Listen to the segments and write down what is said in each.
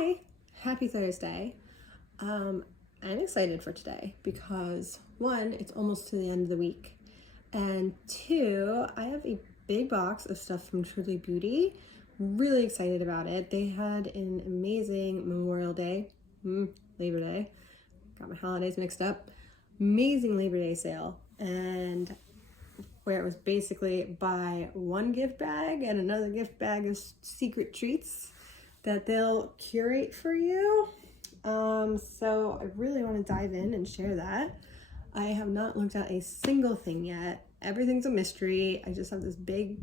Hi, happy Thursday. I'm excited for today because one, it's almost to the end of the week, and two, I have a big box of stuff from Truly Beauty. Really excited about it. They had an amazing Memorial Day, Labor Day, got my holidays mixed up, amazing Labor Day sale, and where it was basically buy one gift bag and another gift bag of secret treats that they'll curate for you. So I really want to dive in and share that. I have not looked at a single thing yet. Everything's a mystery. I just have this big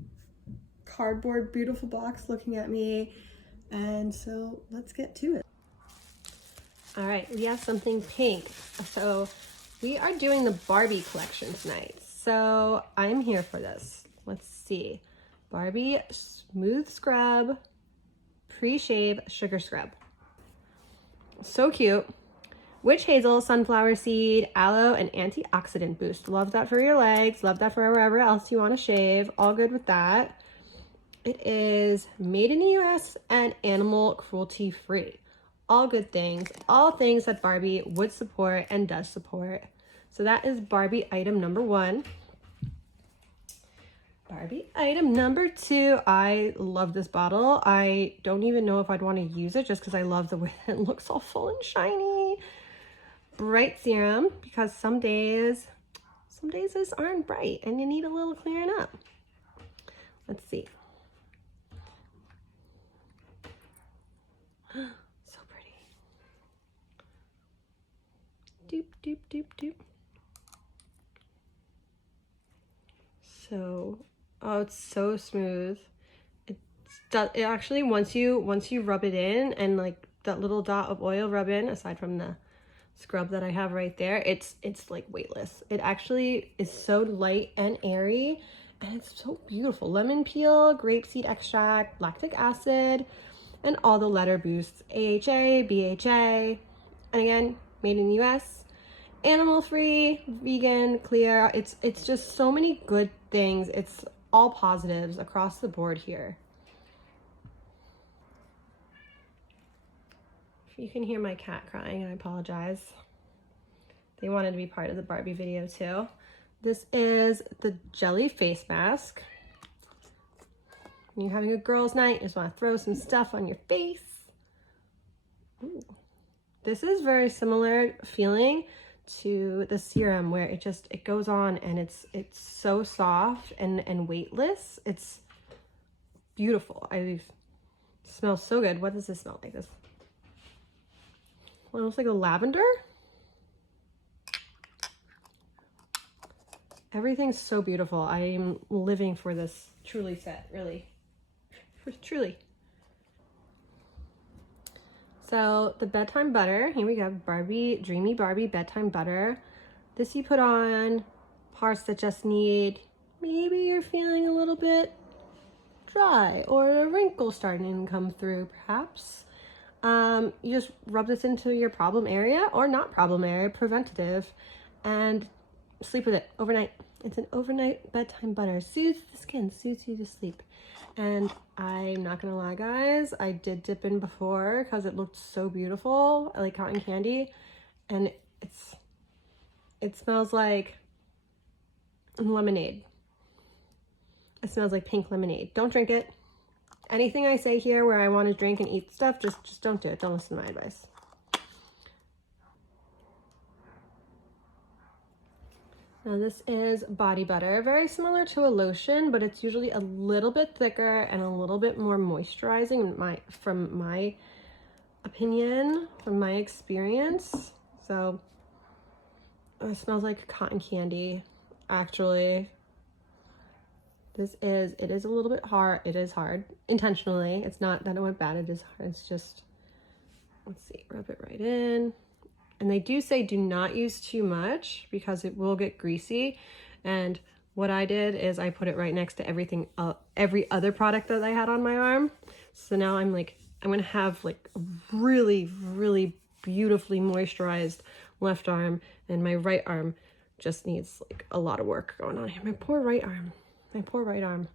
cardboard beautiful box looking at me, and so let's get to it. All right, we have something pink. So we are doing the Barbie collection tonight, so I'm here for this. Let's see. Barbie smooth scrub pre-shave sugar scrub. So cute. Witch hazel, sunflower seed, aloe, and antioxidant boost. Love that for your legs. Love that for wherever else you want to shave. All good with that. It is made in the US and animal cruelty free. All good things. All things that Barbie would support and does support. So that is Barbie item number 1. Barbie item number 2. I love this bottle. I don't even know if I'd want to use it just because I love the way it looks all full and shiny. Bright serum, because some days this aren't bright and you need a little clearing up. Let's see. So pretty. Doop, doop, doop, doop. So, oh, it's so smooth. It actually, once you rub it in and like that little dot of oil rub in, aside from the scrub that I have right there, it's like weightless. It actually is so light and airy, and it's so beautiful. Lemon peel, grapeseed extract, lactic acid, and all the letter boosts: AHA, BHA, and again, made in the US, animal free, vegan, clear. It's just so many good things. It's all positives across the board here. If you can hear my cat crying, I apologize. They wanted to be part of the Barbie video too. This is the jelly face mask. When you're having a girls' night, you just want to throw some stuff on your face. Ooh. This is very similar feeling to the serum, where it goes on and it's so soft and weightless. It's beautiful. It smells so good. What does this smell like? This almost like a lavender. Everything's so beautiful. I am living for this Truly set, really. For Truly. So the bedtime butter, here we go. Barbie, Dreamy Barbie bedtime butter. This you put on parts that just need, maybe you're feeling a little bit dry or a wrinkle starting to come through perhaps. You just rub this into your problem area or not problem area, preventative, and sleep with it overnight. It's an overnight bedtime butter. Soothes the skin, soothes you to sleep. And I'm not gonna lie, guys, I did dip in before because it looked so beautiful. I like cotton candy, and it smells like lemonade. It smells like pink lemonade. Don't drink it. Anything I say here where I want to drink and eat stuff, just don't do it. Don't listen to my advice. Now this is body butter, very similar to a lotion, but it's usually a little bit thicker and a little bit more moisturizing from my opinion, from my experience. So it smells like cotton candy, actually. It is a little bit hard. It is hard intentionally. It's not that it went bad. It is hard. It's just, let's see, rub it right in. And they do say do not use too much because it will get greasy. And what I did is I put it right next to everything, every other product that I had on my arm. So now I'm gonna have like a really, really beautifully moisturized left arm, and my right arm just needs like a lot of work going on here. My poor right arm.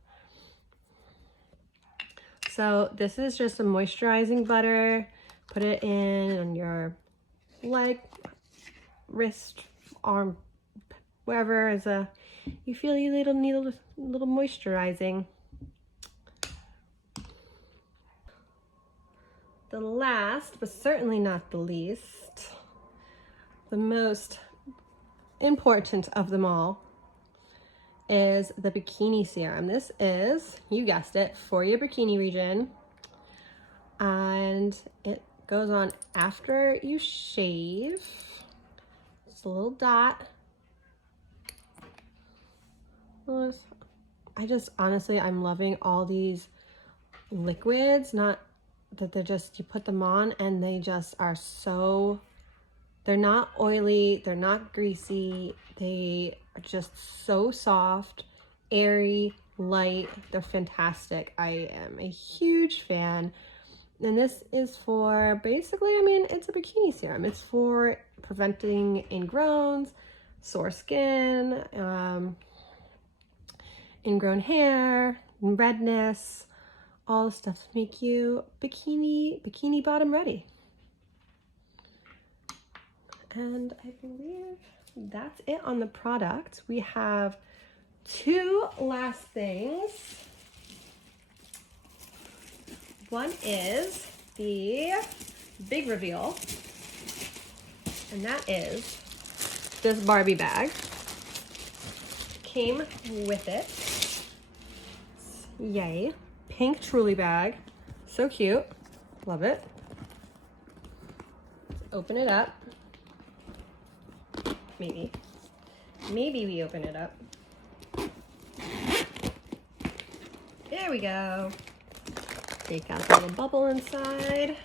So this is just a moisturizing butter Put it in on your leg, wrist, arm, wherever is you feel you need a little moisturizing. The last, but certainly not the least, the most important of them all is the bikini serum. This is, you guessed it, for your bikini region. And it goes on after you shave. Just a little dot. Honestly, I'm loving all these liquids, not that they're just, you put them on and they just are so, they're not oily, they're not greasy, they are just so soft, airy, light. They're fantastic. I am a huge fan. And this is for basically, I mean, it's a bikini serum. It's for preventing ingrowns, sore skin, ingrown hair, redness, all the stuff to make you bikini bottom ready. And I believe that's it on the product. We have two last things. One is the big reveal, and that is this Barbie bag. Came with it. Yay. Pink Truly bag. So cute. Love it. Let's open it up. Maybe we open it up. There we go. Take out the little bubble inside.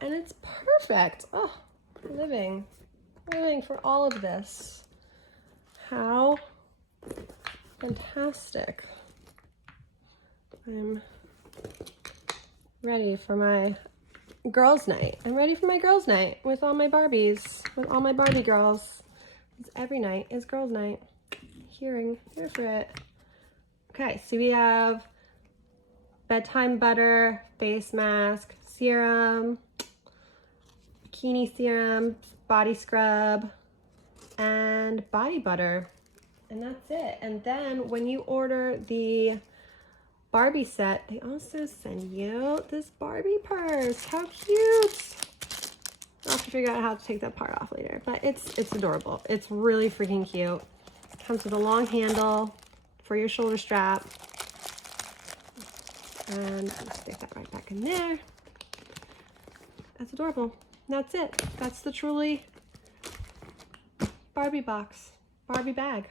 And it's perfect. Oh, living for all of this. How fantastic. I'm ready for my girls' night. I'm ready for my girls' night with all my Barbies, with all my Barbie girls. Every night is girls' night. Here for it. Okay, so we have bedtime butter, face mask, serum, bikini serum, body scrub, and body butter. And that's it. And then when you order the Barbie set, they also send you this Barbie purse. How cute! I'll have to figure out how to take that part off later, but it's adorable. It's really freaking cute. It comes with a long handle for your shoulder strap. And I'll stick that right back in there. That's adorable. And that's it. That's the Truly Barbie box, Barbie bag.